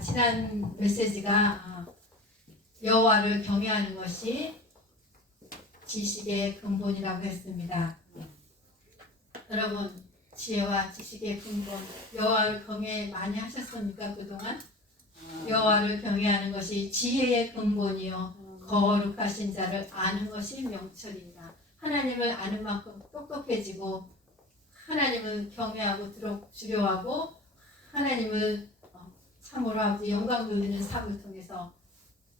지난 메시지가 여호와를 경외하는 것이 지식의 근본이라고 했습니다. 여러분, 지혜와 지식의 근본, 여호와를 경외 많이 하셨습니까? 그동안? 여호와를 경외하는 것이 지혜의 근본이요 거룩하신 자를 아는 것이 명철이다. 하나님을 아는 만큼 똑똑해지고 하나님을 경외하고 두려워하고 하나님을 참으로 아버지 영광 돌리는 삶을 통해서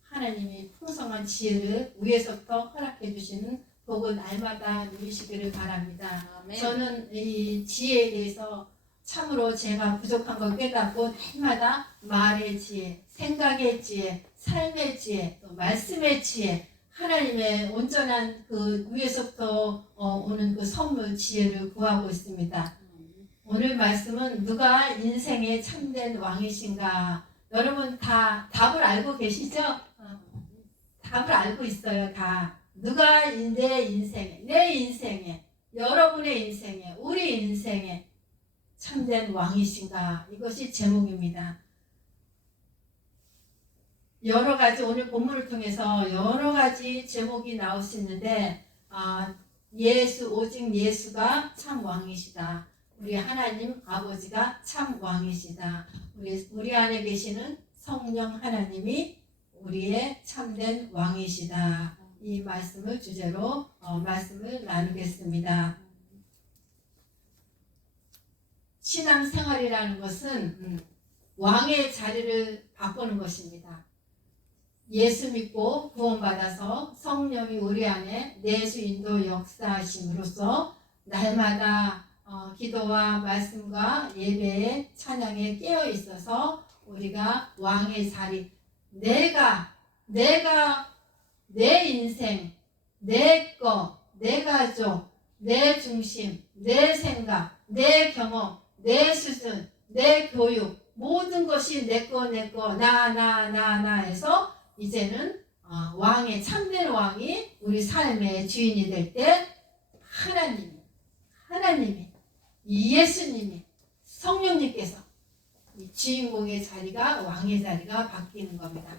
하나님이 풍성한 지혜를 위에서부터 허락해 주시는 복을 날마다 누리시기를 바랍니다. 아멘. 저는 이 지혜에 대해서 참으로 제가 부족한 걸 깨닫고 날마다 말의 지혜, 생각의 지혜, 삶의 지혜, 또 말씀의 지혜, 하나님의 온전한 그 위에서부터 오는 그 선물 지혜를 구하고 있습니다. 오늘 말씀은 누가 인생의 참된 왕이신가? 여러분 다 답을 알고 계시죠? 답을 알고 있어요. 다. 누가 내 인생에, 여러분의 인생에, 우리 인생에 참된 왕이신가? 이것이 제목입니다. 여러 가지 오늘 본문을 통해서 여러 가지 제목이 나올 수 있는데 오직 예수가 참 왕이시다. 우리 하나님 아버지가 참 왕이시다. 우리 안에 계시는 성령 하나님이 우리의 참된 왕이시다. 이 말씀을 주제로 말씀을 나누겠습니다. 신앙생활이라는 것은 왕의 자리를 바꾸는 것입니다. 예수 믿고 구원받아서 성령이 우리 안에 내주 인도 역사하심으로써 날마다 기도와 말씀과 예배에 찬양에 깨어 있어서 우리가 왕의 자리, 내가 내 인생, 내 가족, 내 중심, 내 생각, 내 경험, 내 수준, 내 교육, 모든 것이 내 거, 나 해서 이제는 참된 왕이 우리 삶의 주인이 될 때 하나님이 예수님이 성령님께서 이 주인공의 자리가 왕의 자리가 바뀌는 겁니다.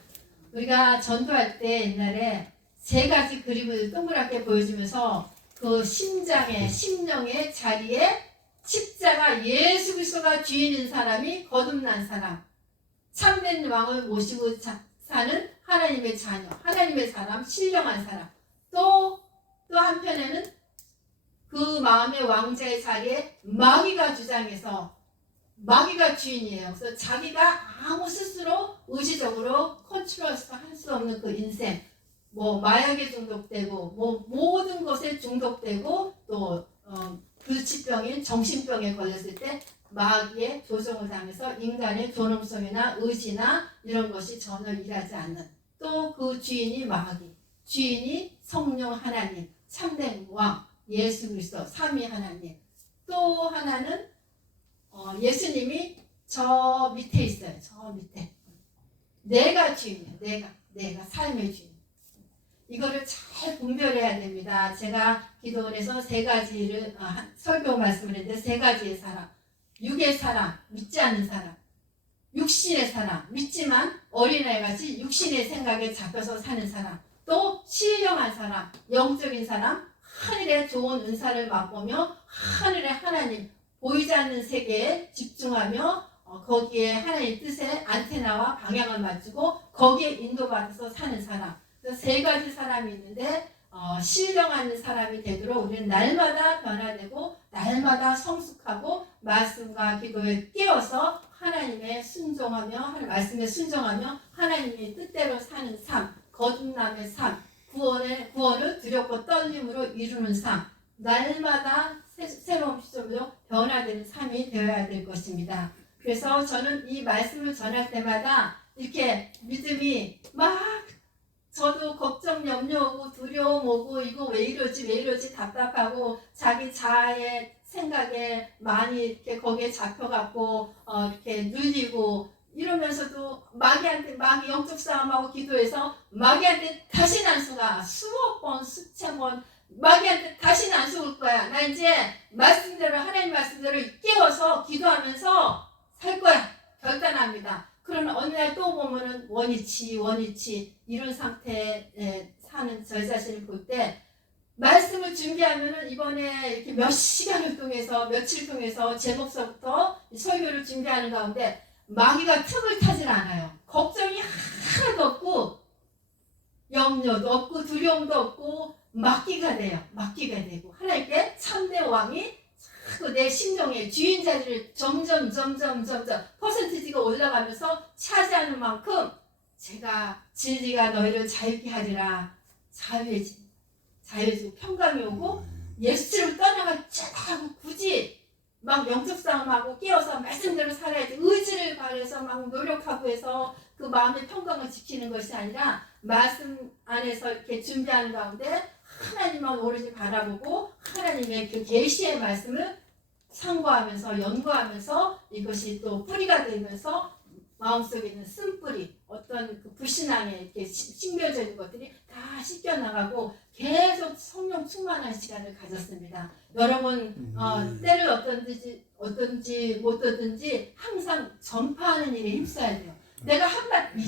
우리가 전도할 때 옛날에 3가지 그림을 동그랗게 보여주면서 그 심령의 자리에 십자가 예수 그리스도가 주인인 사람이 거듭난 사람, 참된 왕을 모시고 사는 하나님의 자녀, 하나님의 사람, 신령한 사람. 또 한편에는 그 마음의 왕자의 자리에 마귀가 주장해서 마귀가 주인이에요. 그래서 자기가 아무 스스로 의지적으로 컨트롤할 수 없는 그 인생, 마약에 중독되고 모든 것에 중독되고 또 불치병인 정신병에 걸렸을 때 마귀의 조종을 당해서 인간의 존엄성이나 의지나 이런 것이 전혀 일하지 않는 또 그 주인이 마귀, 주인이 성령 하나님, 참된 왕 예수 그리스도 삼위 하나님. 또 하나는 예수님이 저 밑에 있어요. 저 밑에. 내가 주인이에요. 내가 삶의 주인. 이거를 잘 분별해야 됩니다. 제가 기도원에서 3가지를 설교 말씀을 했는데 3가지의 사람. 육의 사람, 믿지 않는 사람. 육신의 사람, 믿지만 어린아이같이 육신의 생각에 잡혀서 사는 사람. 또 신령한 사람, 영적인 사람, 하늘의 좋은 은사를 맛보며 하늘의 하나님, 보이지 않는 세계에 집중하며 거기에 하나님의 뜻에 안테나와 방향을 맞추고 거기에 인도받아서 사는 사람. 그래서 3가지 사람이 있는데 신령한 사람이 되도록 우리는 날마다 변화되고 날마다 성숙하고 말씀과 기도에 깨어서 하나님의 말씀에 순종하며 하나님의 뜻대로 사는 삶, 거듭남의 삶, 구원을 두렵고 떨림으로 이루는 삶, 날마다 새로운 시점으로 변화되는 삶이 되어야 될 것입니다. 그래서 저는 이 말씀을 전할 때마다 이렇게 믿음이 저도 걱정, 염려오고 두려움 오고 이거 왜 이러지 답답하고 자기 자아의 생각에 많이 이렇게 거기에 잡혀갖고 이렇게 눌리고 이러면서도 마귀 영적 싸움하고 기도해서 마귀한테 다시는 안 속아. 수억 번, 수천 번 마귀한테 다시는 안 속을 거야. 나 이제 하나님 말씀대로 깨워서 기도하면서 살 거야. 결단합니다. 그러면 어느 날 또 보면은 원위치 이런 상태에 사는 저 자신을 볼 때 말씀을 준비하면은 이번에 이렇게 몇 시간을 통해서 며칠 통해서 제목서부터 설교를 준비하는 가운데 마귀가 틈을 타질 않아요. 걱정이 하나도 없고 염려도 없고 두려움도 없고 맡기가 돼요. 맡기가 되고 하나님께 참된 왕이 자꾸 내 심정에 주인 자리를 점점 퍼센티지가 올라가면서 차지하는 만큼 제가 진리가 너희를 자유케 하리라. 자유해지고 평강이 오고 예수를 떠나가지고 굳이 막 영적 싸움하고 끼어서 말씀대로 살아야지 의지를 발해서 막 노력하고 해서 그 마음의 평강을 지키는 것이 아니라 말씀 안에서 이렇게 준비하는 가운데 하나님만 오로지 바라보고 하나님의 그 계시의 말씀을 상고하면서 연구하면서 이것이 또 뿌리가 되면서 마음속에 있는 쓴뿌리 어떤 그 불신앙에 이렇게 심겨져 있는 것들이 다 씻겨나가고 계속 성령 충만한 시간을 가졌습니다. 여러분 때를 어떤지 못 얻든지 항상 전파하는 일에 힘써야 돼요. 내가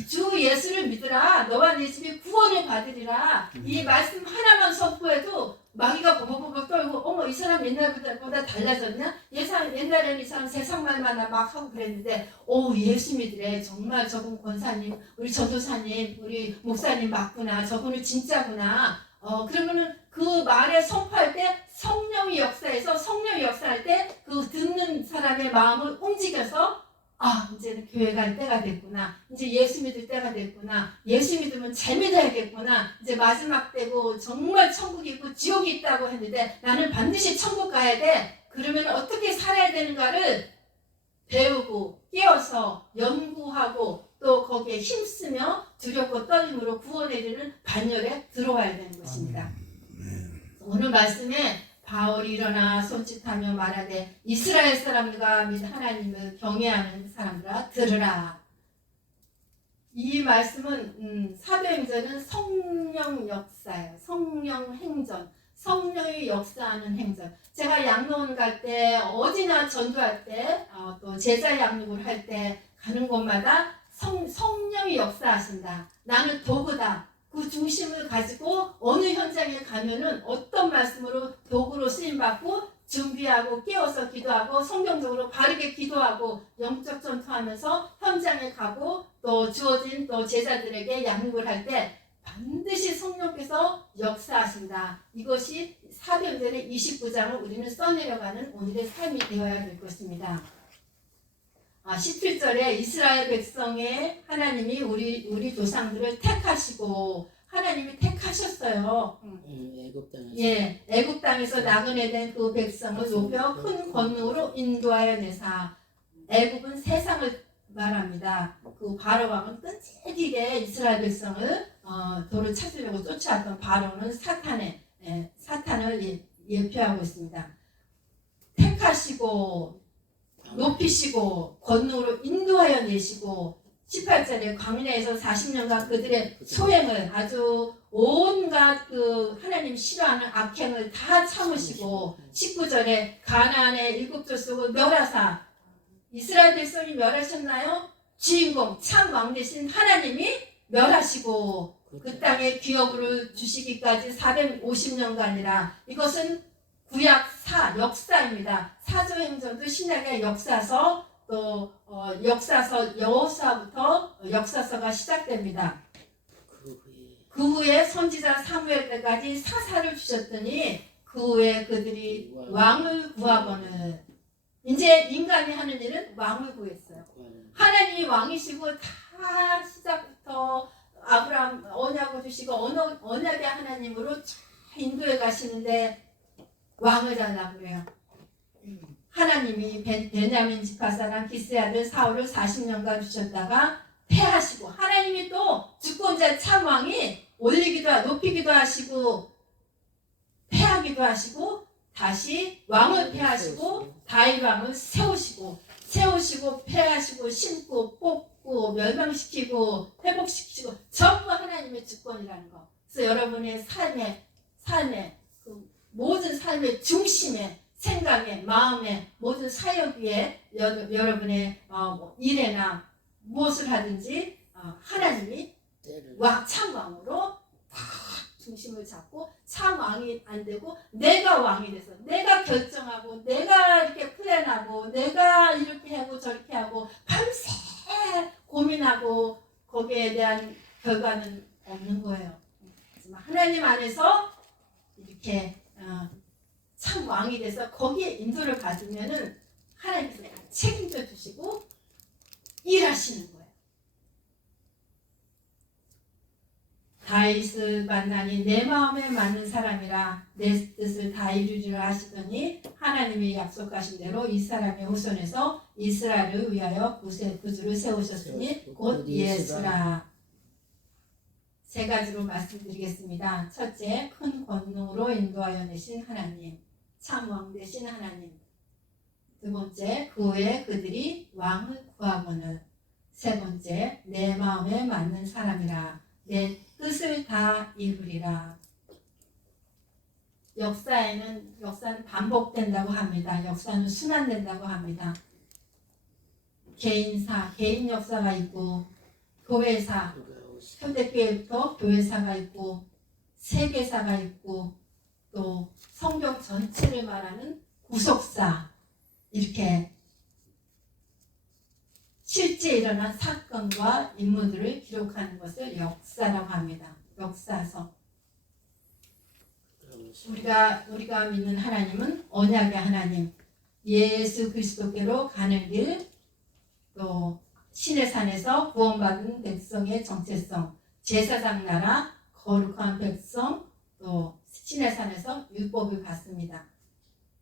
주 예수를 믿으라. 너와 내 집이 구원을 받으리라. 이 말씀 하나만 선포해도 마귀가 버벅버벅 떨고 어머 이 사람 옛날보다 달라졌냐? 옛날에는 이 사람 세상 말만 막 하고 그랬는데 오 예수 믿으래. 정말 저분 권사님, 우리 전도사님, 우리 목사님 맞구나. 저분은 진짜구나. 그러면은 그 말에 선포할 때 성령이 역사할 때 그 듣는 사람의 마음을 움직여서 이제는 교회 갈 때가 됐구나. 이제 예수 믿을 때가 됐구나. 예수 믿으면 잘 믿어야겠구나. 이제 마지막 때고 정말 천국이 있고 지옥이 있다고 했는데 나는 반드시 천국 가야 돼. 그러면 어떻게 살아야 되는가를 배우고 깨어서 연구하고 또 거기에 힘쓰며 두렵고 떨림으로 구원에 이르는 반열에 들어와야 되는 것입니다. 오늘 말씀에 바울이 일어나 손짓하며 말하되 이스라엘 사람들과 하나님을 경외하는 사람들아 들으라. 이 말씀은 사도행전은 성령 역사예요. 성령 행전. 성령이 역사하는 행전. 제가 양로원 갈 때 어디나 전도할 때 또 제자 양육을 할 때 가는 곳마다 성령이 역사하신다. 나는 도구다. 그 중심을 가지고 어느 현장에 가면은 어떤 말씀으로 도구로 쓰임받고 준비하고 깨워서 기도하고 성경적으로 바르게 기도하고 영적 전투하면서 현장에 가고 또 주어진 또 제자들에게 양육을 할 때 반드시 성령께서 역사하신다. 이것이 사도행전의 29장을 우리는 써내려가는 오늘의 삶이 되어야 될 것입니다. 17절에 이스라엘 백성의 하나님이 우리 조상들을 택하시고 하나님이 택하셨어요. 애굽 땅에서 나그네된 그 백성을 높여 큰 권능으로 인도하여 내사. 애굽은 세상을 말합니다. 그 바로 왕은 끈질기게 이스라엘 백성을 도를 찾으려고 쫓아왔던 바로는 사탄을 예표하고 있습니다. 택하시고 높이시고 권능으로 인도하여 내시고 18절에 광야에서 40년간 그들의 소행을 아주 온갖 그 하나님 싫어하는 악행을 다 참으시고 19절에 가나안의 7조 속을 멸하사 이스라엘 백성이 멸하셨나요? 주인공 참 왕 되신 하나님이 멸하시고 그 땅에 기업을 주시기까지 450년간이라. 이것은 구약 역사입니다. 사도행전도 신약의 역사서 또 역사서 여호수아부터 역사서가 시작됩니다. 그 후에 선지자 사무엘 때까지 사사를 주셨더니 그 후에 그들이 왕을 구하거늘. 이제 인간이 하는 일은 왕을 구했어요. 하나님이 왕이시고 다 시작부터 아브라함 언약을 주시고 언약의 하나님으로 잘 인도해 가시는데 왕을 달라고 그래요. 하나님이 베냐민 지파 사람 기스의 아들 사울을 40년간 주셨다가 패하시고 하나님이 또 주권자 참 왕이 높이기도 하시고 패하기도 하시고 다시 왕을 패하시고 다윗 왕을 세우시고 패하시고 심고 뽑고 멸망시키고 회복시키고 전부 하나님의 주권이라는 거. 그래서 여러분의 삶의 그 모든 삶의 중심에 생각에, 마음에, 모든 사역 위에 여러분의 일에나 무엇을 하든지 하나님이 참 왕으로 다 중심을 잡고 참 왕이 안 되고 내가 왕이 돼서 내가 결정하고 내가 이렇게 플랜하고 내가 이렇게 하고 저렇게 하고 밤새 고민하고 거기에 대한 결과는 없는 거예요. 하지만 하나님 안에서 이렇게 참 왕이 돼서 거기에 인도를 받으면은 하나님께서 다 책임져 주시고 일하시는 거예요. 다윗을 만나니 내 마음에 맞는 사람이라 내 뜻을 다 이루리라 하시더니 하나님이 약속하신 대로 이 사람의 후손에서 이스라엘을 위하여 구주를 세우셨으니 곧 예수라. 세 가지로 말씀드리겠습니다. 첫째, 큰 권능으로 인도하여 내신 하나님, 참 왕 되신 하나님. 두 번째, 그 후에 그들이 왕을 구하거늘. 세 번째, 내 마음에 맞는 사람이라 내 뜻을 다 이루리라. 역사는 반복된다고 합니다. 역사는 순환된다고 합니다. 개인 역사가 있고 교회사, 현대교회부터 교회사가 있고 세계사가 있고 또 성경 전체를 말하는 구속사, 이렇게 실제 일어난 사건과 인물들을 기록하는 것을 역사라고 합니다. 역사서. 우리가 믿는 하나님은 언약의 하나님, 예수 그리스도께로 가는 길, 또 신의 산에서 구원받은 백성의 정체성, 제사장 나라, 거룩한 백성, 또 신의 산에서 율법을 받습니다.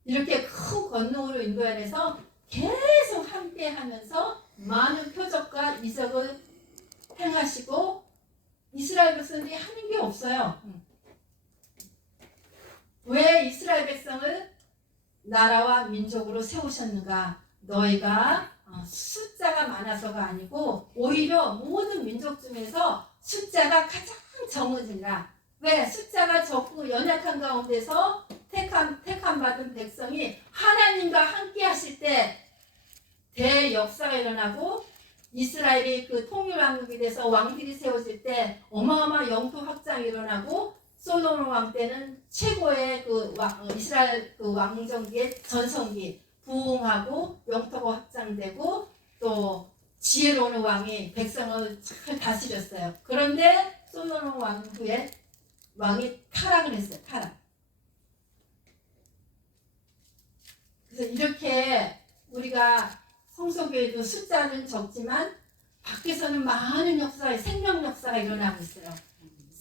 이렇게 큰 권능으로 인도하여서 계속 함께하면서 많은 표적과 이적을 행하시고 이스라엘 백성들이 하는 게 없어요. 왜 이스라엘 백성을 나라와 민족으로 세우셨는가? 너희가 숫자가 많아서가 아니고 오히려 모든 민족 중에서 숫자가 가장 적으니라. 왜? 숫자가 적고 연약한 가운데서 택함 받은 백성이 하나님과 함께 하실 때 대역사가 일어나고 이스라엘이 그 통일왕국이 돼서 왕들이 세워질 때 어마어마한 영토 확장이 일어나고 솔로몬 왕 때는 최고의 이스라엘 왕정기의 전성기 부흥하고 영토가 확장되고 또 지혜로운 왕이 백성을 잘 다스렸어요. 그런데 솔로몬 왕 후에 왕이 타락을 했어요. 타락. 그래서 이렇게 우리가 성소교회도 숫자는 적지만 밖에서는 많은 역사, 생명 역사가 일어나고 있어요.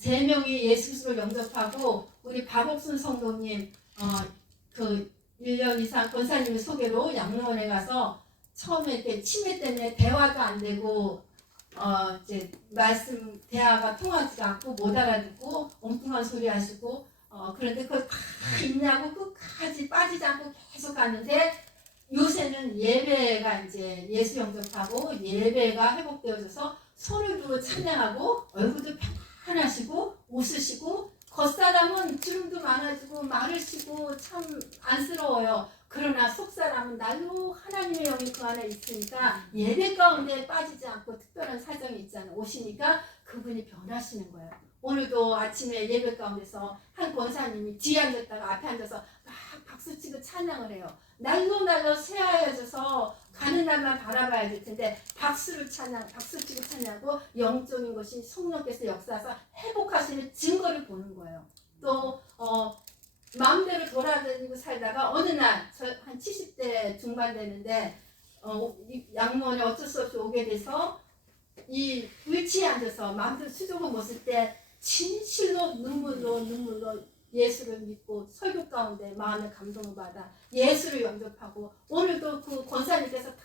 3명이 예수 그리스도를 영접하고 우리 박옥순 성도님 1년 이상 권사님의 소개로 양로원에 가서 처음에 이렇게 치매 때문에 대화도 안 되고 이제 말씀 대화가 통하지가 않고 못 알아듣고 엉뚱한 소리 하시고 그런데 그걸 다 있냐고 끝까지 빠지지 않고 계속 갔는데 요새는 예배가 이제 예수 영접하고 예배가 회복되어져서 손을 들고 찬양하고 얼굴도 편안하시고 웃으시고 겉사람은 주름도 많아지고 마르시고 참 안쓰러워요. 그러나 속사람은 날로 하나님의 영이 그 안에 있으니까 예배 가운데 빠지지 않고 특별한 사정이 있잖아요. 오시니까 그분이 변하시는 거예요. 오늘도 아침에 예배 가운데서 한 권사님이 뒤에 앉았다가 앞에 앉아서 막 박수치고 찬양을 해요. 날로 새하얘져서 가는 날만 바라봐야 될 텐데 박수치고 찬양하고 영적인 것이 성령께서 역사해서 회복하시는 증거를 보는 거예요. 또 마음대로 돌아다니고 살다가 어느 날 한 70대 중반 되는데 양로원에 어쩔 수 없이 오게 돼서 이 위치에 앉아서 마음대로 수족을 못 쓸 때 진실로 눈물로 예수를 믿고 설교 가운데 마음의 감동을 받아 예수를 영접하고 오늘도 그 권사님께서 다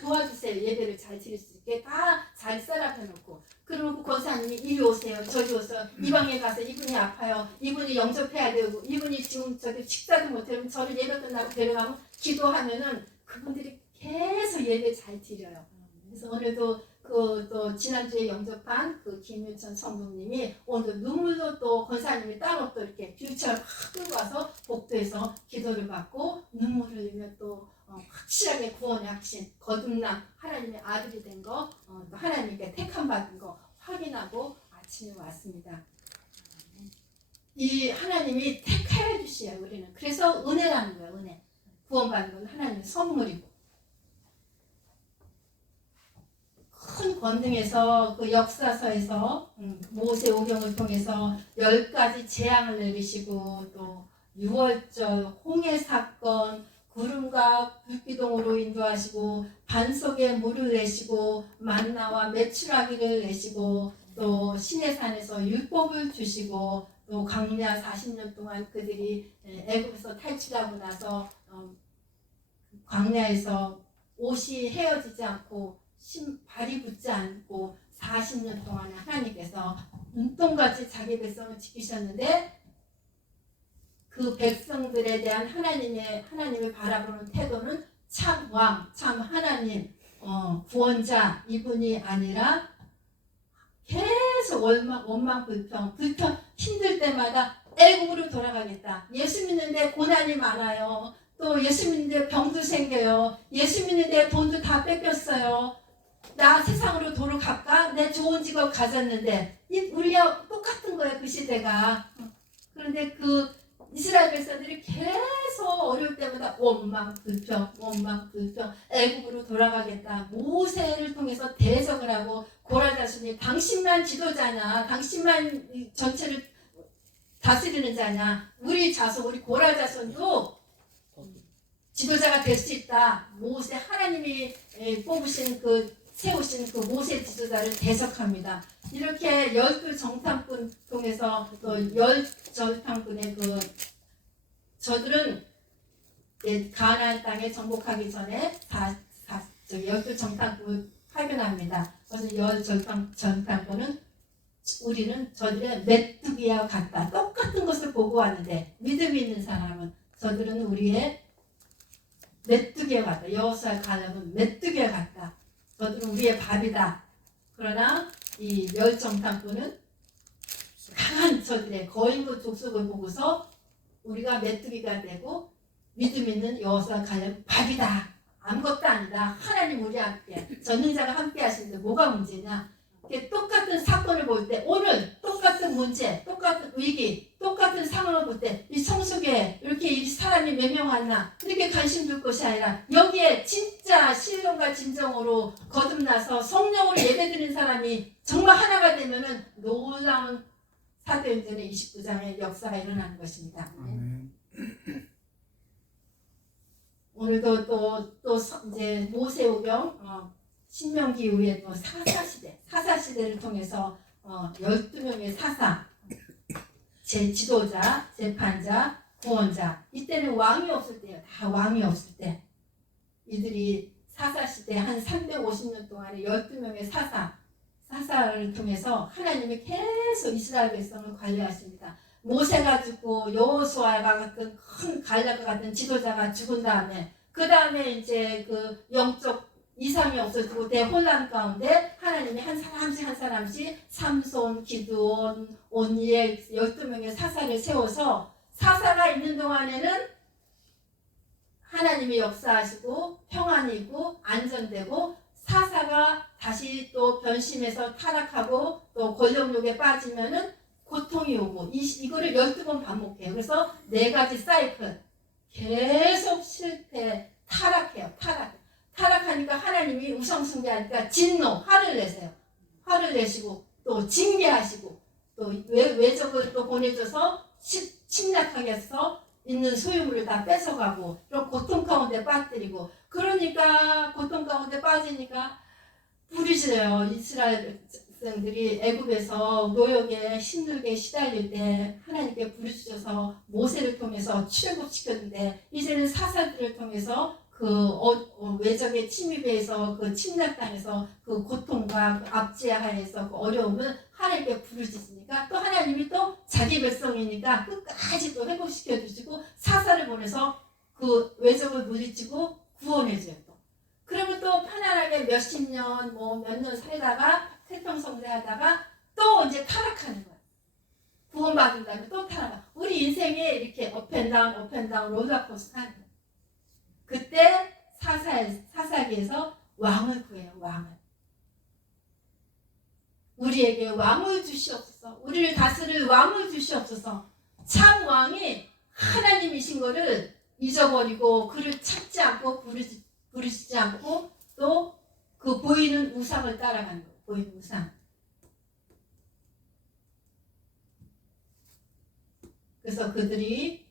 도와주세요. 예배를 잘 드릴 수 있게 다 잘 셋업해놓고 그리고 그 권사님이 이리 오세요. 저기 오세요. 이 방에 가서 이분이 아파요. 이분이 영접해야 되고 이분이 지금 저기 식사도 못하면 저를 예배 끝나고 데려가면 기도하면은 그분들이 계속 예배 잘 드려요. 그래서 오늘도 그 또 지난주에 영접한 그 김윤천 성도님이 오늘 눈물로 또 권사님이 따로 또 이렇게 뷰처를 확 끌고 와서 복도에서 기도를 받고 눈물을 흘리며 또 확실하게 구원의 확신, 거듭남, 하나님의 아들이 된 거, 또 하나님께 택함 받은 거 확인하고 아침에 왔습니다. 이 하나님이 택해 주셔요, 우리는. 그래서 은혜라는 거예요, 은혜. 구원받는 건 하나님의 선물이고. 큰 권능에서 그 역사서에서 모세 오경을 통해서 10가지 재앙을 내리시고 또 6월절 홍해 사건, 구름과 불기둥으로 인도하시고 반석에 물을 내시고 만나와 메추라기를 내시고 또 시내산에서 율법을 주시고 또 광야 40년 동안 그들이 애굽에서 탈출하고 나서 광야에서 옷이 헤어지지 않고 발이 붙지 않고 40년 동안 하나님께서 눈동같이 자기 백성을 지키셨는데 그 백성들에 대한 하나님을 바라보는 태도는 참 왕, 참 하나님, 구원자 이분이 아니라 계속 원망 불평 힘들 때마다 애국으로 돌아가겠다. 예수 믿는데 고난이 많아요. 또 예수 믿는데 병도 생겨요. 예수 믿는데 돈도 다 뺏겼어요. 나 세상으로 도로 갈까? 내 좋은 직업 가졌는데 우리와 똑같은 거예요, 그 시대가. 그런데 그 이스라엘 백성들이 계속 어려울 때마다 원망 불평 애국으로 돌아가겠다. 모세를 통해서 대적을 하고 고라자손이 당신만 지도자냐, 당신만 전체를 다스리는 자냐, 우리 자손, 우리 고라자손도 지도자가 될 수 있다. 모세 하나님이 뽑으신 세우신 그 모세 지도자를 대적합니다. 이렇게 12정탐꾼 통해서 또 10정탐꾼의 저들은 가나안 땅에 정복하기 전에 12정탐꾼을 파견합니다. 그래서 10정탐꾼은 우리는 저들의 메뚜기와 같다. 똑같은 것을 보고 왔는데 믿음이 있는 사람은 저들은 우리의 메뚜기와 같다. 여호수아 갈렙은 메뚜기와 같다. 저들은 우리의 밥이다. 그러나 이 멸정탐꾼은 강한 저들의 거인과 족속을 보고서 우리가 메뚜기가 되고 믿음 있는 여호수아 갈렙은 밥이다. 아무것도 아니다. 하나님 우리와 함께 전능자가 함께 하시는데 뭐가 문제냐. 똑같은 사건을 볼 때 오늘 똑같은 문제, 똑같은 위기, 똑같은 상황을 볼 때 이 성숙에 이렇게 이 사람이 몇 명 왔나 이렇게 관심 둘 것이 아니라 여기에 진짜 신령과 진정으로 거듭나서 성령으로 예배드리는 사람이 정말 하나가 되면은 놀라운 사도행전의 29장의 역사가 일어나는 것입니다. 오늘도 또 이제 모세오경 신명기 이후에 또 사사시대를 통해서 12명의 사사, 제 지도자, 재판자, 구원자. 이때는 왕이 없을 때예요. 다 왕이 없을 때. 이들이 사사시대 한 350년 동안에 12명의 사사를 통해서 하나님이 계속 이스라엘 백성을 관리하십니다. 모세가 죽고 여호수아가 같은 큰 갈렙과 같은 지도자가 죽은 다음에 그 다음에 이제 그 영적 이상이 없어지고 대혼란 가운데 하나님이 한 사람씩 삼손, 기드온, 온니엘 12명의 사사를 세워서 사사가 있는 동안에는 하나님이 역사하시고 평안이 있고 안전되고 사사가 다시 또 변심해서 타락하고 또 권력욕에 빠지면은 고통이 오고 이거를 12번 반복해요. 그래서 4가지 사이클 계속 실패, 타락해요. 타락하니까 하나님이 우상숭배하니까 진노, 화를 내세요. 화를 내시고 또 징계하시고 또 외적을 또 보내줘서 침략하게 해서 있는 소유물을 다 뺏어가고 그런 고통 가운데 빠뜨리고 그러니까 고통 가운데 빠지니까 부르짖어요. 이스라엘 백성들이 애굽에서 노역에 힘들게 시달릴 때 하나님께 부르짖어서 모세를 통해서 출애굽시켰는데 이제는 사사들을 통해서 외적의 침입에 의해서 그 침략당해서 그 고통과 그 압제하에서 그 어려움을 하나님께 부르짖으니까 또 하나님이 또 자기 백성이니까 끝까지 또 회복시켜 주시고 사사를 보내서 그 외적을 물리치고 구원해줘요. 또 그러면 또 편안하게 몇십 년, 뭐 몇 년 살다가 태평성대하다가 또 이제 타락하는 거야. 구원받은 다음에 또 타락. 우리 인생에 이렇게 업앤다운, 롤러코스터 하는 거야. 그때 사사기에서 왕을 구해요. 왕을. 우리에게 왕을 주시옵소서. 우리를 다스릴 왕을 주시옵소서. 참 왕이 하나님이신 거를 잊어버리고 그를 찾지 않고 부르시지 않고 또 그 보이는 우상을 따라가는 거예요. 보이는 우상. 그래서 그들이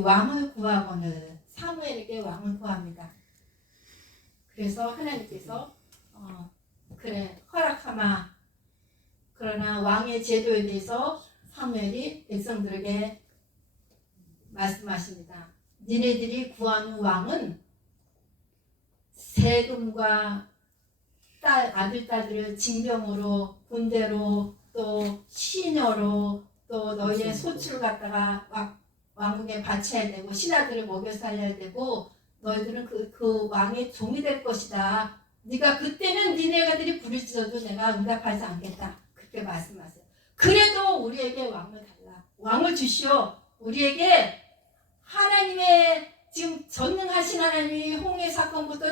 왕을 구하거늘 사무엘에게 왕을 구합니다. 그래서 하나님께서 그래 허락하마. 그러나 왕의 제도에 대해서 사무엘이 백성들에게 말씀하십니다. 니네들이 구하는 왕은 세금과 아들, 딸들을 징병으로, 군대로, 또 시녀로, 또 너희의 소출을 갖다가 왕국에 바쳐야 되고, 신하들을 먹여 살려야 되고, 너희들은 그 왕의 종이 될 것이다. 네가 그때는 니네가들이 부르짖어도 내가 응답하지 않겠다. 그렇게 말씀하세요. 그래도 우리에게 왕을 달라. 왕을 주시오. 우리에게 하나님의 지금 전능하신 하나님이 홍해 사건부터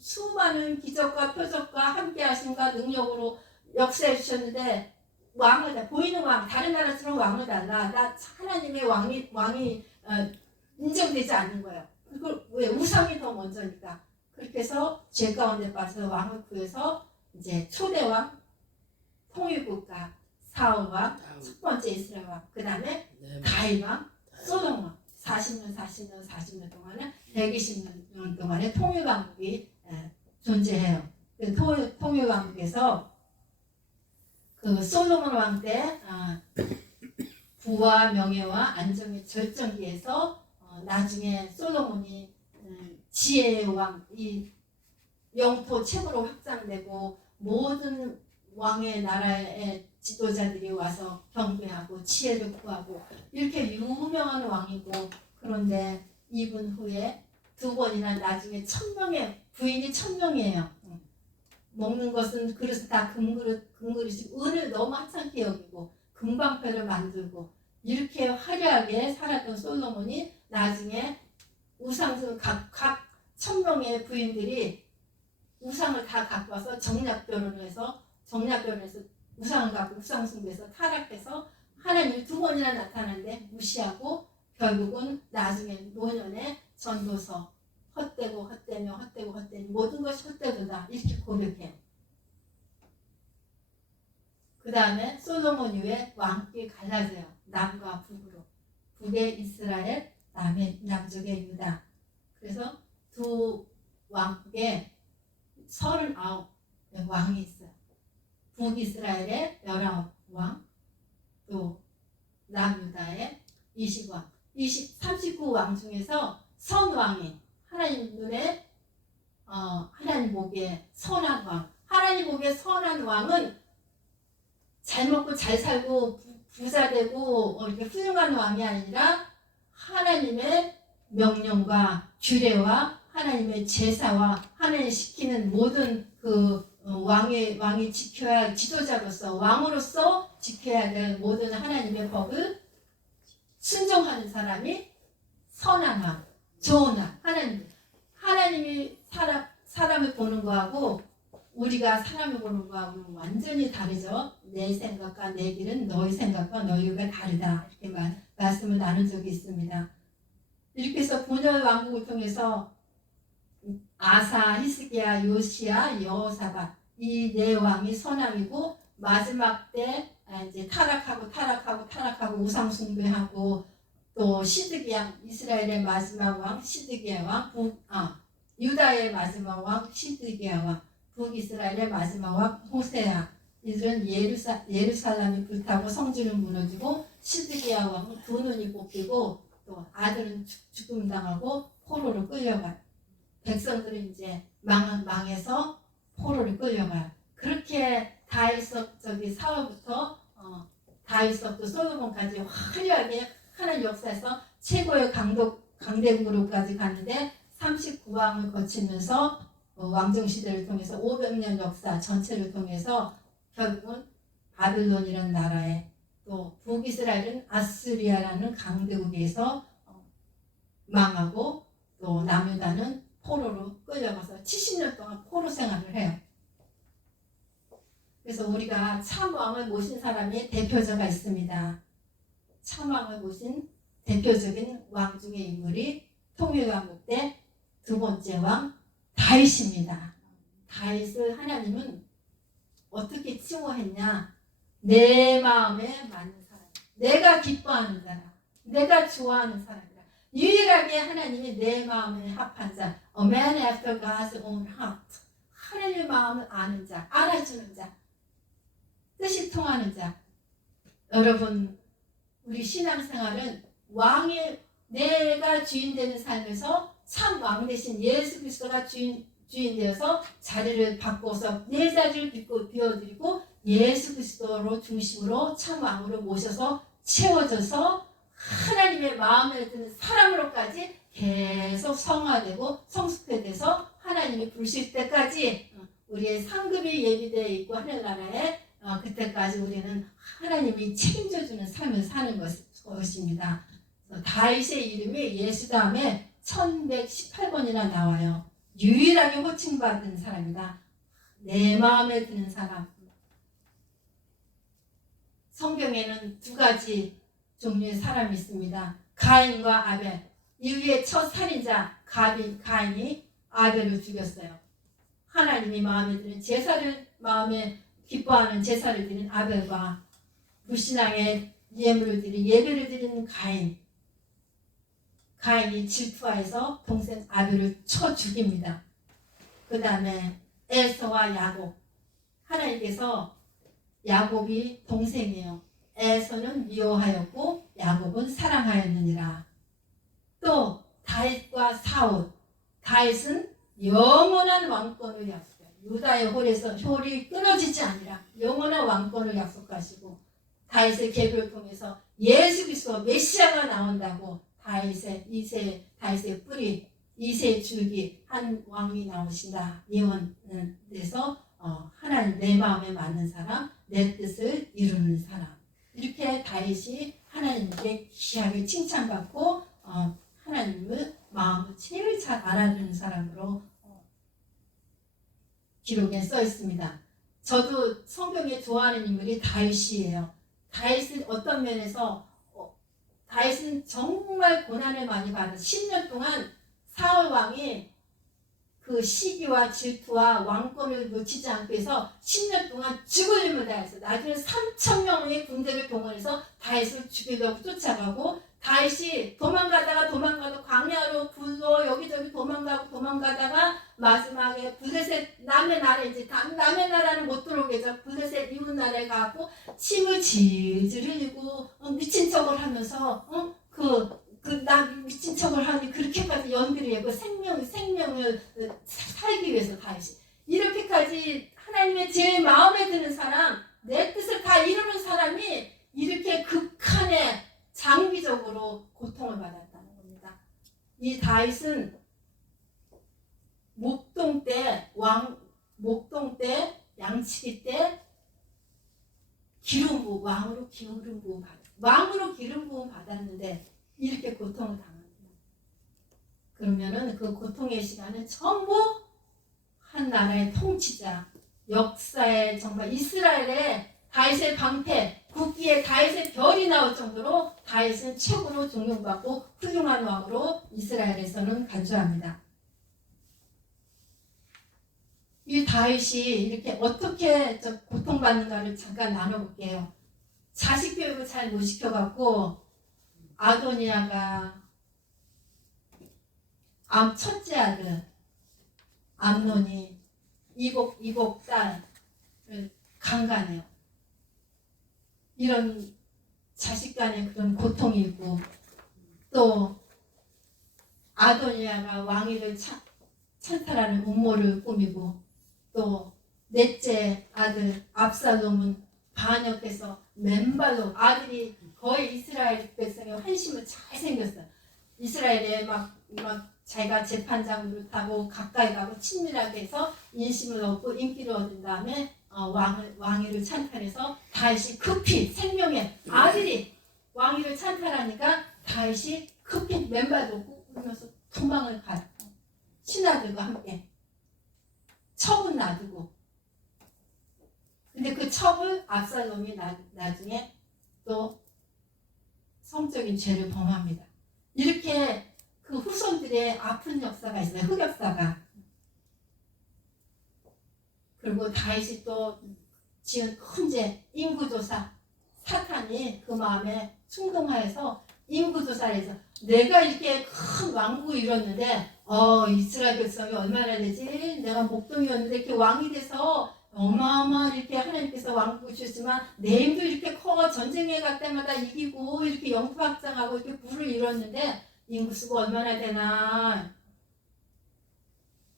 수많은 기적과 표적과 함께 하심과 능력으로 역사해 주셨는데 왕을 달라. 보이는 왕, 다른 나라처럼 왕을 달라. 나 하나님의 왕이 인정되지 않는 거예요. 그걸 왜? 우상이 더 먼저니까. 그렇게 해서 죄 가운데 빠져서 왕을 구해서 이제 초대왕, 통일국가, 사울왕, 첫 번째 이스라엘 왕, 그 다음에 다윗왕, 솔로몬 40년 동안은 120년 동안의 통일왕국이 존재해요. 그 통일왕국에서 그 솔로몬 왕 때 부와 명예와 안정의 절정기에서 나중에 솔로몬이 지혜의 왕, 이 영토 최고로 확장되고 모든 왕의 나라의 지도자들이 와서 경배하고 지혜를 구하고 이렇게 유명한 왕이고, 그런데 2분 후에 두 번이나 나중에 부인이 1000명이에요. 먹는 것은 그릇은 다 금그릇이 은을 너무 하찮게 여기고 금방패를 만들고 이렇게 화려하게 살았던 솔로몬이 나중에 우상승 각 1000명의 부인들이 우상을 다 갖고 와서 정략결혼을 해서 우상을 갖고 우상숭배에서 타락해서 하나님이 두 번이나 나타나는데 무시하고 결국은 나중에 노년에 전도서 헛되고 모든 것이 헛되도다 이렇게 고백해요. 그 다음에 솔로몬 이후에 왕국이 갈라져요. 남과 북으로. 북의 이스라엘, 남쪽의 유다. 그래서 두 왕국에 39왕이 있어요. 북이스라엘의 19왕, 또 남유다의 20왕, 39왕 중에서 선왕이 하나님 눈에 하나님 보기에 선한 왕. 하나님 보기에 선한 왕은 잘 먹고 잘 살고 부자 되고 이렇게 훌륭한 왕이 아니라 하나님의 명령과 규례와 하나님의 제사와 하나님이 시키는 모든 그 왕이 지켜야 할 지도자로서 왕으로서 지켜야 될 모든 하나님의 법을 순종하는 사람이 선한 왕, 좋은 왕. 하나님이 사람을 보는 거하고 우리가 사람을 보는 거하고는 완전히 다르죠. 내 생각과 내 길은 너의 생각과 너의 길과 다르다. 이렇게 말씀을 나눈 적이 있습니다. 이렇게 해서 분열 왕국을 통해서 아사, 히스기야, 요시야, 여호사밧 이 네 왕이 선왕이고, 마지막 때 이제 타락하고 우상 숭배하고, 또 시드기야, 이스라엘의 마지막 왕 시드기야 왕, 유다의 마지막 왕 시드기야 왕, 북이스라엘의 마지막 왕 호세아. 이들은 예루살렘이 불타고 성전은 무너지고 시드기야 왕은 두 눈이 뽑히고 또 아들은 죽음당하고 포로로 끌려가요. 백성들은 이제 망해서 포로를 끌려가요. 그렇게 사울부터 다윗서부터 솔로몬까지 화려하게 하나님 역사에서 최고의 강대국으로까지 갔는데 39왕을 거치면서 왕정 시대를 통해서 500년 역사 전체를 통해서 결국은 바빌론이라는 나라에 또 북이스라엘은 아스리아라는 강대국에서 망하고 또 남유다는 포로로 끌려가서 70년 동안 포로 생활을 해요. 그래서 우리가 참왕을 모신 사람이 대표자가 있습니다. 참왕을 모신 대표적인 왕 중의 인물이 통일왕국 때 두 번째 왕 다윗입니다. 다윗을 하나님은 어떻게 칭호했냐? 내 마음에 맞는 사람, 내가 기뻐하는 사람, 내가 좋아하는 사람이다. 유일하게 하나님이 내 마음에 합한 자, a man after God's own heart. 하나님의 마음을 아는 자, 알아주는 자, 뜻이 통하는 자. 여러분, 우리 신앙생활은 왕의 내가 주인 되는 삶에서 참 왕 대신 예수 그리스도가 주인 되어서 자리를 바꿔서 내 자리를 비워드리고 예수 그리스도로 중심으로 참 왕으로 모셔서 채워져서 하나님의 마음에 드는 사람으로까지 계속 성화되고 성숙해져서 하나님이 부르실 때까지 우리의 상급이 예비되어 있고 하늘나라에 그때까지 우리는 하나님이 책임져주는 삶을 사는 것입니다. 다윗의 이름이 예수 다음에 1118번이나 나와요. 유일하게 호칭받은 사람이다. 내 마음에 드는 사람. 성경에는 두 가지 종류의 사람이 있습니다. 가인과 아벨. 인류의 첫 살인자 가인이 아벨을 죽였어요. 하나님이 마음에 드는 제사를 마음에 기뻐하는 제사를 드린 아벨과 불신앙의 예물을 드린 예배를 드리는 가인이 질투하여서 동생 아벨을 쳐 죽입니다. 그 다음에 에서와 야곱. 하나님께서 야곱이 동생이에요. 에서는 미워하였고 야곱은 사랑하였느니라. 또 다윗과 사울. 다윗은 영원한 왕권을 약속해요. 유다의 홀이 끊어지지 아니라 영원한 왕권을 약속하시고 다윗의 계보를 통해서 예수 그리스도 메시아가 나온다고 다윗의 뿌리, 이세의 줄기 한 왕이 나오신다. 예언돼서 하나님 내 마음에 맞는 사람, 내 뜻을 이루는 사람. 이렇게 다윗이 하나님께 귀하게 칭찬받고 하나님을 마음을 제일 잘 알아주는 사람으로 기록에 써 있습니다. 저도 성경에 좋아하는 인물이 다윗이에요. 다윗은 어떤 면에서 다윗은 정말 고난을 많이 받아 10년 동안 사울 왕이 그 시기와 질투와 왕권을 놓치지 않고 해서 10년 동안 죽을 힘을 다해서 나중에 3,000명의 군대를 동원해서 다윗을 죽이려고 쫓아가고 다윗이 도망가도 광야로 굴로 여기저기 도망가다가 마지막에 블레셋 남의 나라에 이제 남의 나라는 못 들어오게 해서 블레셋 이웃 나라에 가고 침을 질질 흘리고 미친 척을 하면서 나 미친 척을 하니 그렇게까지 연기를 하고 생명을 살기 위해서 다윗이 이렇게까지 하나님의 제일 마음에 드는 사람, 내 뜻을 다 이루는 사람이 이렇게 극한의 장기적으로 고통을 받았다는 겁니다. 이 다윗은 목동 때 양치기 때 왕으로 기름 부음 받았는데 이렇게 고통을 당합니다. 그러면은 그 고통의 시간은 전부 한 나라의 통치자, 역사의 정말 이스라엘의 다윗의 방패, 국기에 다윗의 별이 나올 정도로 다윗은 최고로 존경받고 훌륭한 왕으로 이스라엘에서는 간주합니다. 이 다윗이 이렇게 어떻게 고통받는가를 잠깐 나눠볼게요. 자식 교육을 잘 못 시켜갖고 아도니아가 첫째 아들 암논이 이복 딸을 강간해요. 이런 자식 간의 그런 고통이 있고 또 아도니아가 왕위를 찬탈하는 음모를 꾸미고 또 넷째 아들 압살롬은 반역해서 맨발로 아들이 거의 이스라엘 백성의 환심을 잘 생겼어요. 이스라엘에 막 자기가 재판장 노릇하고 가까이 가고 친밀하게 해서 인심을 얻고 인기를 얻은 다음에 왕위를 찬탈해서 다윗이 급히 생명의 아들이 왕위를 찬탈하니까 다윗이 급히 맨발 놓고 울면서 도망을 가요. 신하들과 함께 첩은 놔두고. 근데 그 첩을 압살롬이 나중에 또 성적인 죄를 범합니다. 이렇게 그 후손들의 아픈 역사가 있어요. 흑역사가. 그리고 다윗이 또 지은 큰 죄, 인구조사. 사탄이 그 마음에 충동하여서 인구조사를 해서 내가 이렇게 큰 왕국을 이뤘는데 이스라엘 백성이 얼마나 되지? 내가 목동이었는데 이렇게 왕이 돼서 어마어마한 이렇게 하나님께서 왕국을 주셨지만 내 힘도 이렇게 커 전쟁에 갈 때마다 이기고 이렇게 영토 확장하고 이렇게 부를 이뤘는데 인구수가 얼마나 되나.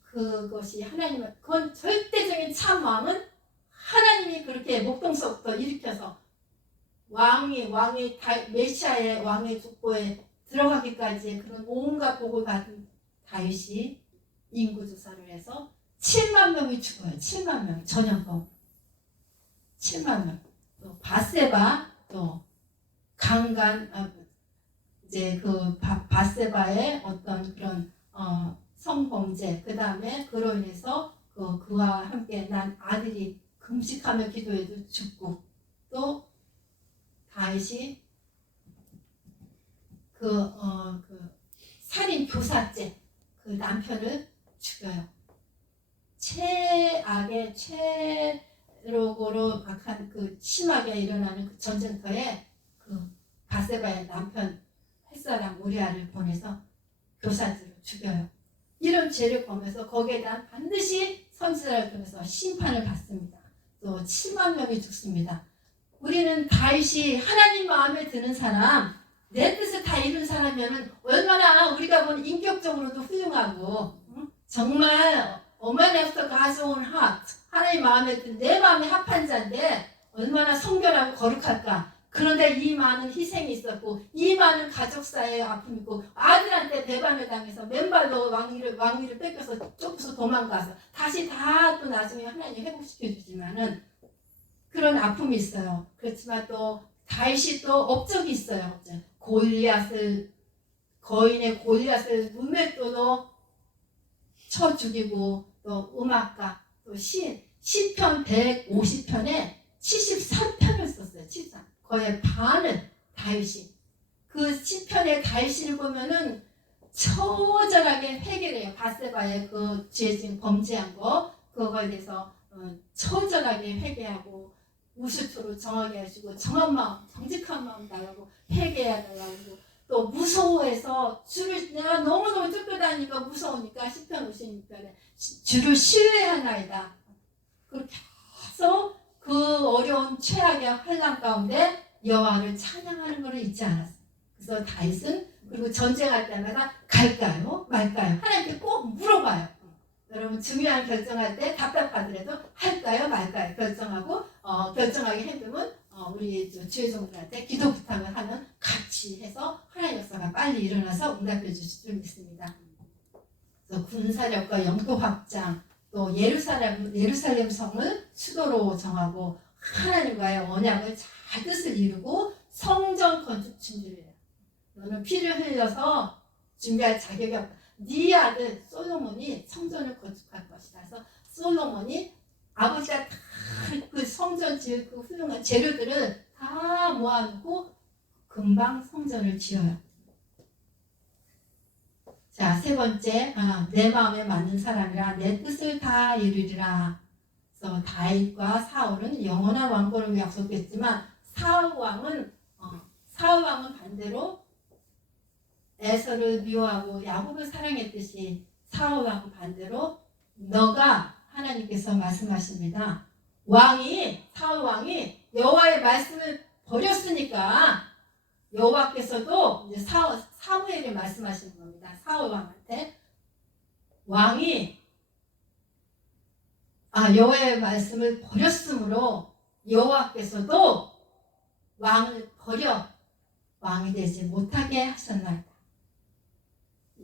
그것이 하나님은 그건 절대적인 참 왕은 하나님이 그렇게 목동서부터 일으켜서 왕이 메시아의 왕의 족보에 들어가기까지 그런 온갖 복을 받은 다윗이 인구조사를 해서 7만 명이 죽어요. 7만 명 전염병 7만 명. 또 바세바 또 강간 이제 그 바세바의 어떤 그런 성범죄 그 다음에 그로 인해서 그와 함께 난 아들이 금식하며 기도해도 죽고 또 다윗이 그 살인 교사죄 그 남편을 죽여요. 최악의 최로고로 악한 그 심하게 일어나는 그 전쟁터에 그 바세바의 남편 햇사람 우리아를 보내서 교사죄로 죽여요. 이런 죄를 범해서 거기에 대한 반드시 선지자를 통해서 심판을 받습니다. 또 7만 명이 죽습니다. 우리는 다윗이 하나님 마음에 드는 사람, 내 뜻을 다 이룬 사람이면 얼마나 우리가 본 인격적으로도 훌륭하고 정말 어머니로부터 가져온 하나님 마음에 든 내 마음에 합한 자인데 얼마나 성결하고 거룩할까. 그런데 이 많은 희생이 있었고 이 많은 가족사의 아픔이 있고 아들한테 배반을 당해서 맨발로 왕위를 뺏겨서 쫓겨서 도망가서 다시 다 또 나중에 하나님이 회복시켜주지만은 그런 아픔이 있어요. 그렇지만 또 다윗이 또 업적이 있어요. 거인의 골리앗을 문맷도로 쳐 죽이고 또 음악가 또 시편 150편에 73편을 썼어요. 73. 거의 반은 다윗이. 그 시편의 다윗을 보면은 처절하게 회개해요. 바세바의 그 죄 지은 범죄한 거 그거에 대해서 처절하게 회개하고 우슬초로 정하게 하시고 정한 마음, 정직한 마음 달라고 회개해야 달라고 또 무서워해서 내가 너무너무 쫓겨다니니까 무서우니까 시편 56편에 주를 신뢰하나이다. 그렇게 해서 그 어려운 최악의 환난 가운데 여호와를 찬양하는 것을 잊지 않았어요. 그래서 다윗은 그리고 전쟁할 때마다 갈까요? 말까요? 하나님께 꼭 물어봐요. 여러분 중요한 결정할 때 답답하더라도 할까요? 말까요? 결정하고 결정하게 해두면 우리 주의종들한테 기도 부탁을 하면 같이 해서 하나님 역사가 빨리 일어나서 응답해 주실 줄 믿습니다. 그래서 군사력과 영토 확장 또 예루살렘 성을 수도로 정하고 하나님과의 언약을 잘 뜻을 이루고 성전 건축 준비를 해요. 너는 피를 흘려서 준비할 자격이 없다. 네 아들 솔로몬이 성전을 건축할 것이다. 그래서 솔로몬이 아버지가 다 그 성전 지을 그 훌륭한 재료들을 다 모아놓고 금방 성전을 지어요. 자, 세 번째, 내 마음에 맞는 사람이라 내 뜻을 다 이루리라. 그래서 다윗과 사울은 영원한 왕권을 약속했지만 사울 왕은 반대로 에서를 미워하고 야곱을 사랑했듯이 사울 왕은 반대로 너가 하나님께서 말씀하십니다. 사울 왕이 여호와의 말씀을 버렸으니까 여호와께서도 이제 사무엘이 말씀하시는 겁니다. 사울 왕한테 여호와의 말씀을 버렸으므로 여호와께서도 왕을 버려 왕이 되지 못하게 하셨나이다.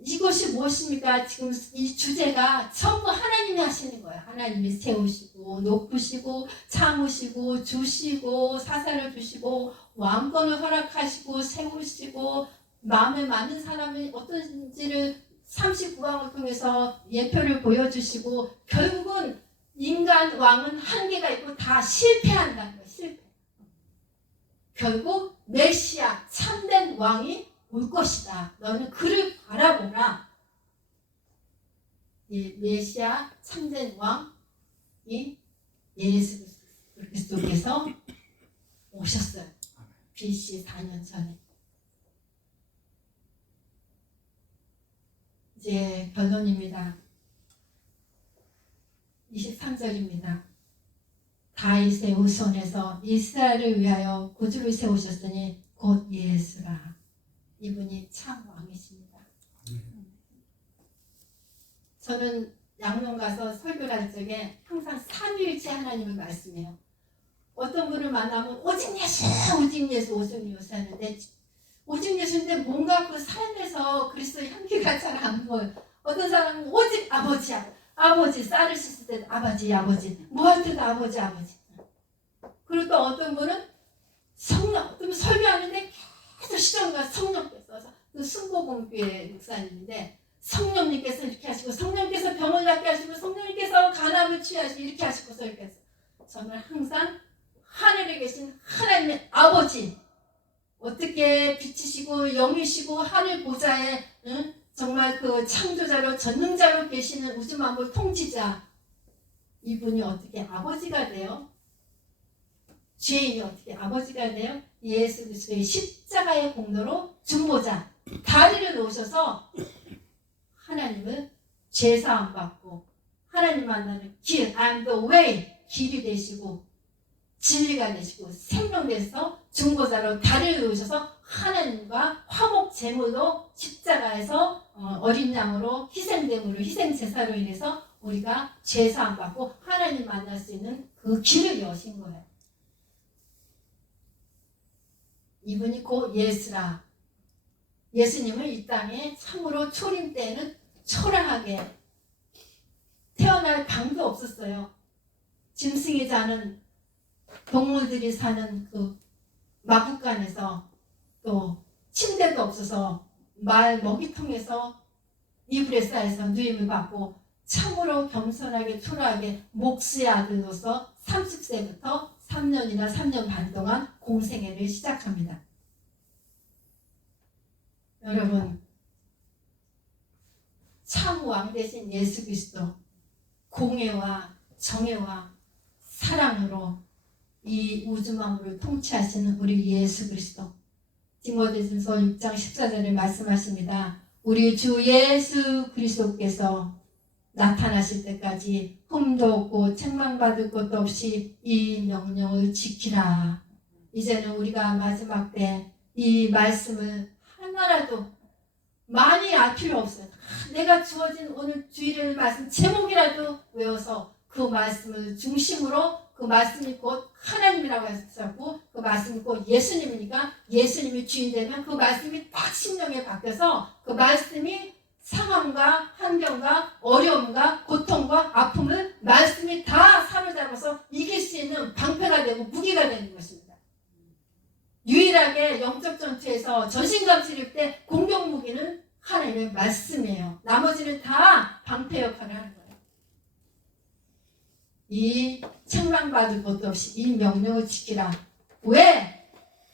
이것이 무엇입니까? 지금 이 주제가 전부 하나님이 하시는 거예요. 하나님이 세우시고 높으시고 참으시고 주시고 사사를 주시고 왕권을 허락하시고 세우시고 마음에 맞는 사람이 어떤지를 39왕을 통해서 예표를 보여주시고 결국은 인간 왕은 한계가 있고 다 실패한다는 거예요. 실패. 결국 메시아 참된 왕이 올 것이다. 너는 그를 바라보라. 이 메시아 참된 왕이 예수 그리스도께서 오셨어요. BC 4년 전에. 이제 결론입니다. 23절입니다. 다윗의 후손에서 이스라엘을 위하여 구주를 세우셨으니 곧 예수라. 이분이 참 왕이십니다. 저는 양명 가서 설교를 할 적에 항상 삼위일체 하나님을 말씀해요. 어떤 분을 만나면 오직 예수, 오직 예수, 오직 예수 하는데 오직 예수인데 뭔가 그 삶에서 그리스도의 향기가 잘 안 보여요. 어떤 사람은 오직 아버지야. 아버지 쌀을 씻을 때 아버지 뭐 할 때도 아버지. 그리고 또 어떤 분은 성령, 어떤 분 설교하는데 계속 시정과 성령께서 그 순복음교회 목사님인데 성령님께서 이렇게 하시고 성령님께서 병을 낫게 하시고 성령님께서 간암을 취하시고 이렇게 하시고서 이렇게 해서 저는 항상 하늘에 계신 하나님의 아버지 어떻게 빛이시고 영이시고 하늘 보좌에 정말 그 창조자로 전능자로 계시는 우주 만물 통치자 이분이 어떻게 아버지가 돼요? 죄인이 어떻게 아버지가 돼요? 예수 그리스도의 십자가의 공로로 중보자 다리를 놓으셔서 하나님을 죄사함 받고 하나님 만나는 길 I'm the way 길이 되시고 진리가 되시고 생명 돼서 중보자로 다리를 놓으셔서 하나님과 화목 제물로 십자가에서 어린 양으로 희생됨으로 희생제사로 인해서 우리가 죄사함 받고 하나님 만날 수 있는 그 길을 여신 거예요. 이분이 곧 예수라. 예수님을 이 땅에 참으로 초림 때에는 초라하게 태어날 방도 없었어요. 짐승이 자는 동물들이 사는 그 마구간에서 또 침대도 없어서 말 먹이통에서 이불에 쌓여서 누임을 받고 참으로 겸손하게 초라하게 목수의 아들로서 30세부터 3년이나 3년 반 동안 공생애를 시작합니다. 여러분 참 왕 되신 예수 그리스도 공의와 정의와 사랑으로 이 우주 만물을 통치하시는 우리 예수 그리스도 디모데전서 6장 14절에 말씀하십니다. 우리 주 예수 그리스도께서 나타나실 때까지 흠도 없고 책망받을 것도 없이 이 명령을 지키라. 이제는 우리가 마지막 때 이 말씀을 하나라도 많이 알 필요 없어요. 내가 주어진 오늘 주일의 말씀 제목이라도 외워서 그 말씀을 중심으로 그 말씀이 곧 하나님이라고 했었고 그 말씀이 곧 예수님이니까 예수님이 주인 되면 그 말씀이 딱 심령에 바뀌어서 그 말씀이 상황과 환경과 어려움과 고통과 아픔을 말씀이 다 사로잡아서 이길 수 있는 방패가 되고 무기가 되는 것입니다. 유일하게 영적 전투에서 전신감 치를 때 공격 무기는 하나님의 말씀이에요. 나머지는 다 방패 역할을 하는 거예요. 이 책망받을 것도 없이 이 명령을 지키라. 왜?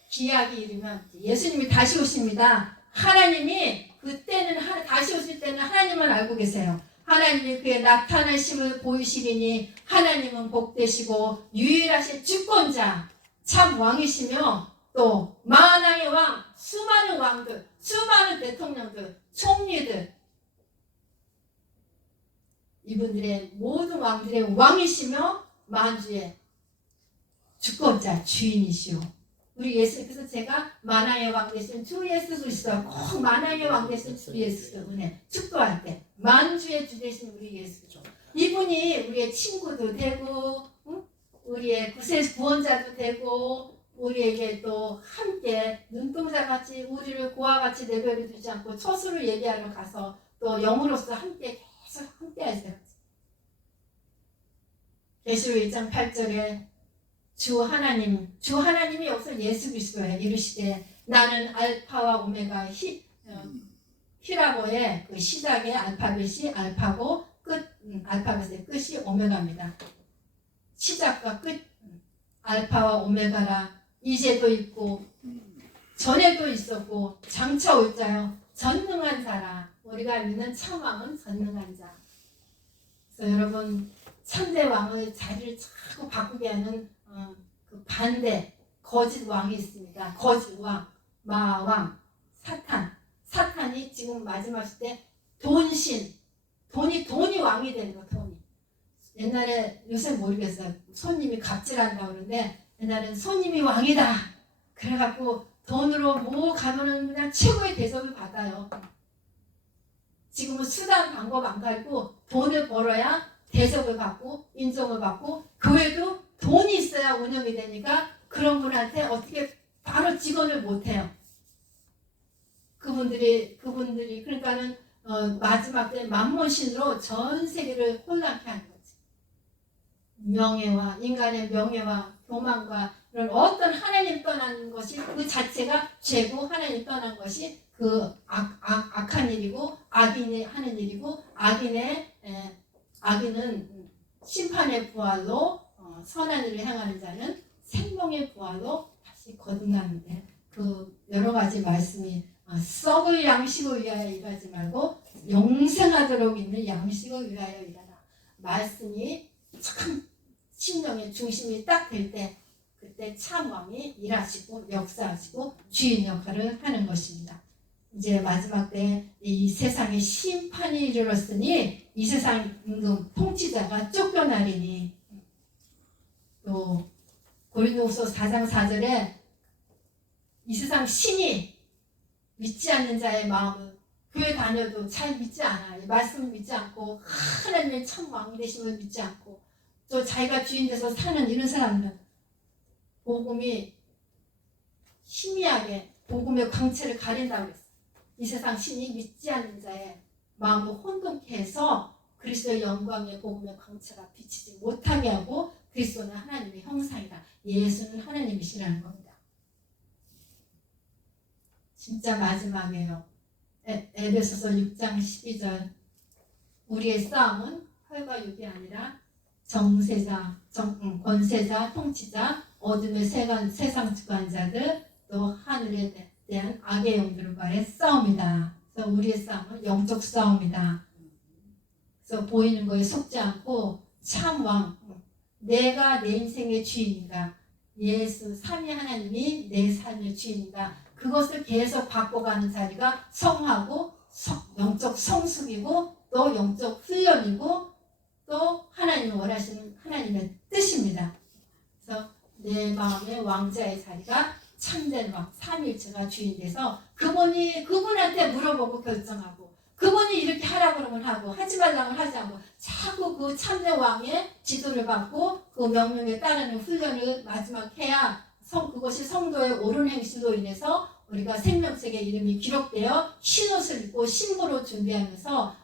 기약이 이르면 예수님이 다시 오십니다. 하나님이 그때는 다시 오실 때는 하나님만 알고 계세요. 하나님이 그의 나타나심을 보이시리니 하나님은 복되시고 유일하신 주권자 참 왕이시며 또 만왕의 왕 수많은 왕들 수많은 대통령들 총리들 이분들의 모든 왕들의 왕이시며 만주의 주권자 주인이시오. 우리 예수께서 제가 만왕의 왕 되신 주 예수 그리스도 꼭 만왕의 왕 되신 주 예수 은혜 축도할 때 만주의 주 되신 우리 예수 이분이 우리의 친구도 되고 우리의 구원자도 되고 우리에게 또 함께 눈동자같이 우리를 고와 같이 내버려 두지 않고 처수를 예비하러 가서 또 영으로서 함께 계속 함께 하세요. 계시록 1장 8절에 주 하나님이 여기서 예수 그리스도에 이르시되 나는 알파와 오메가 히라고의 그 시작의 알파벳이 알파고 알파벳의 끝이 오메가입니다. 시작과 끝 알파와 오메가라. 이제도 있고 전에도 있었고 장차 올 자요 전능한 자라. 우리가 믿는 참왕은 전능한 자. 그래서 여러분 참대 왕의 자리를 자꾸 바꾸게 하는 그 반대 거짓 왕이 있습니다. 거짓 왕, 마왕, 사탄이 지금 마지막 시대 돈신, 돈이 왕이 되는 거. 돈이 옛날에 요새 모르겠어요. 손님이 갑질한다고 그러는데 옛날엔 손님이 왕이다. 그래갖고 돈으로 뭐 가면은 그냥 최고의 대접을 받아요. 지금은 수단 방법 안 갈고 돈을 벌어야 대접을 받고 인정을 받고 그 외에도 돈이 있어야 운영이 되니까 그런 분한테 어떻게 바로 직원을 못해요. 그분들이 그러니까는 마지막 때 만몬신으로 전 세계를 혼란케 하는 거지. 명예와 인간의 명예와 교만과 이런 어떤 하나님 떠난 것이 그 자체가 죄고 하나님 떠난 것이 그 악한 일이고 악인이 하는 일이고 악인은 심판의 부활로 선한 일을 행하는 자는 생명의 부활로 다시 거듭나는데 그 여러 가지 말씀이 썩을 양식을 위하여 일하지 말고 영생하도록 있는 양식을 위하여 일하라. 말씀이 참 심령의 중심이 딱 될 때 그때 참왕이 일하시고 역사하시고 주인 역할을 하는 것입니다. 이제 마지막 때 이 세상에 심판이 이르렀으니 이 세상 임금 통치자가 쫓겨나리니. 또 고린도후서 4장 4절에 이 세상 신이 믿지 않는 자의 마음을 교회 다녀도 잘 믿지 않아요. 말씀을 믿지 않고 하나님의 참 왕이 되심을 믿지 않고 또 자기가 주인 돼서 사는 이런 사람들 복음이 희미하게 복음의 광채를 가린다고 했어요. 이 세상 신이 믿지 않는 자의 마음을 혼돈케 해서 그리스도의 영광의 복음의 광채가 비치지 못하게 하고 그리스도는 하나님의 형상이다. 예수는 하나님이시라는 겁니다. 진짜 마지막이에요. 에베소서 6장 12절 우리의 싸움은 혈과 육이 아니라 정세자, 권세자, 통치자, 어둠의 세상 주관자들 또 하늘에 대한 악의 영들과의 싸움이다. 그래서 우리의 싸움은 영적 싸움이다. 그래서 보이는 거에 속지 않고 참왕, 내가 내 인생의 주인이다. 예수 삼위 하나님이 내 삶의 주인이다. 그것을 계속 바꿔가는 자리가 성하고 영적 성숙이고 또 영적 훈련이고 또 하나님이 원하시는 하나님의 뜻입니다. 그래서 내 마음의 왕자의 자리가 참된 왕, 삼위일체가 주인 돼서 그분한테 물어보고 결정하고 그분이 이렇게 하라고 그러면 하고 하지 말라고 하지 않고 자꾸 그 참된 왕의 지도를 받고 그 명령에 따르는 훈련을 마지막 해야 그것이 성도의 옳은 행실로 인해서 우리가 생명책의 이름이 기록되어 흰옷을 입고 신부로 준비하면서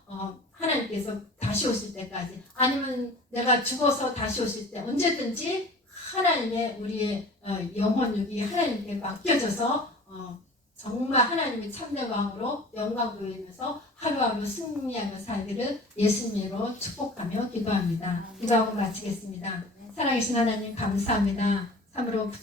하나님께서 다시 오실 때까지 아니면 내가 죽어서 다시 오실 때 언제든지 하나님의 우리의 영혼육이 하나님께 맡겨져서 정말 하나님의 참된 왕으로 영광 보이면서 하루하루 승리하며 살기를 예수님으로 축복하며 기도합니다. 기도하고 마치겠습니다. 살아계신 하나님 감사합니다. 참으로